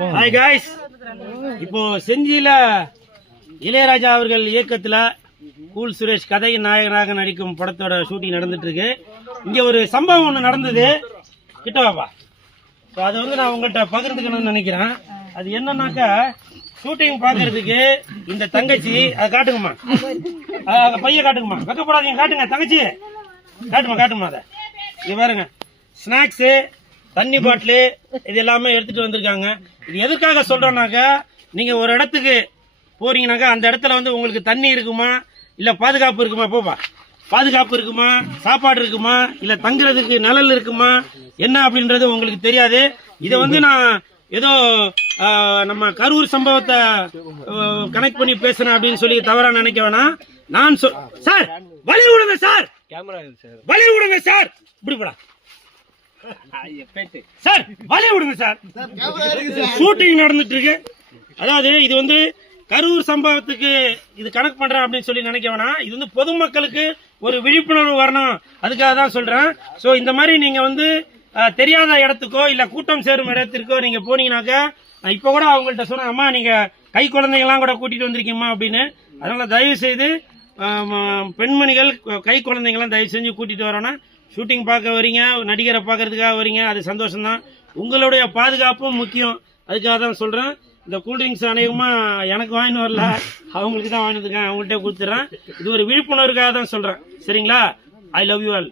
Hi guys, இப்போ செஞ்சியில இளையராஜா அவர்கள் இயக்கத்துல கூல் சுரேஷ் கதையின் நாயகனாக நடிக்கும் படத்தோட ஷூட்டிங் நடந்துட்டு இருக்கு. இங்க ஒரு சம்பவம் ஒண்ணு நடந்தது, கிட்ட வாப்பா. அது வந்து நான் உங்கள்கிட்ட பகிர்ந்துக்கணும்னு நினைக்கிறேன். அது என்னன்னாக்கா, ஷூட்டிங் பாக்குறதுக்கு இந்த தங்கச்சி அதை காட்டுங்கம்மா, பைய காட்டுங்கம்மா, வெக்கப்படாதீங்க, காட்டுங்க தங்கச்சி, காட்டுமா அதை. இங்க பாருங்க, ஸ்நாக்ஸ், தண்ணி பாட்டிலு, இது எல்லாமே எடுத்துட்டு வந்திருக்காங்க. இது எதுக்காக சொல்றேன்னாக்கா, நீங்க ஒரு இடத்துக்கு போறீங்கன்னாக்கா அந்த இடத்துல வந்து உங்களுக்கு தண்ணி இருக்குமா இல்ல பாதுகாப்பு இருக்குமா, போப்பா, பாதுகாப்பு இருக்குமா, சாப்பாடு இருக்குமா, இல்ல தங்குறதுக்கு நிழல் இருக்குமா, என்ன அப்படின்றது உங்களுக்கு தெரியாது. இதை வந்து நான் ஏதோ நம்ம கரூர் சம்பவத்தை கனெக்ட் பண்ணி பேசுறேன் அப்படின்னு சொல்லி தவறா நினைக்க வேணாம். நான் சார் வழி விடுங்க சார், வழி விடுங்க சார், இப்படி போடா சார், வழி விடுங்க சார், ஷூட்டிங் நடந்துட்டு இருக்கு. அதாவது இது வந்து கரூர் சம்பவத்துக்கு இது கணக்கு பண்றேன் அப்படின்னு சொல்லி நினைக்க வேணாம். இது வந்து பொதுமக்களுக்கு ஒரு விழிப்புணர்வு வரணும், அதுக்காக தான் சொல்றேன். சோ இந்த மாதிரி நீங்க வந்து தெரியாத இடத்துக்கோ இல்ல கூட்டம் சேரும் இடத்திற்கோ நீங்க போனீங்கன்னாக்கா, இப்ப கூட அவங்கள்ட்ட சொன்னேன், அம்மா நீங்க கை குழந்தைங்கலாம் கூட கூட்டிட்டு வந்திருக்கீங்கம்மா அப்படின்னு. அதனால தயவு செய்து பெண்மணிகள் கை குழந்தைங்களாம் தயவு செஞ்சு கூட்டிட்டு வரணும். ஷூட்டிங் பார்க்க வரீங்க, நடிகரை பார்க்கறதுக்காக வரீங்க, அது சந்தோஷம் தான். உங்களுடைய பாதுகாப்பும் முக்கியம், அதுக்காக தான் சொல்றேன். இந்த கூல்ட்ரிங்க்ஸ் அநேகமா எனக்கு வாங்கிட்டு வரல, அவங்களுக்கு தான் வாங்கிட்டு இருக்கேன், அவங்கள்ட்ட கொடுத்துறேன். இது ஒரு விழிப்புணர்வுக்காக தான் சொல்றேன். சரிங்களா? I love you all.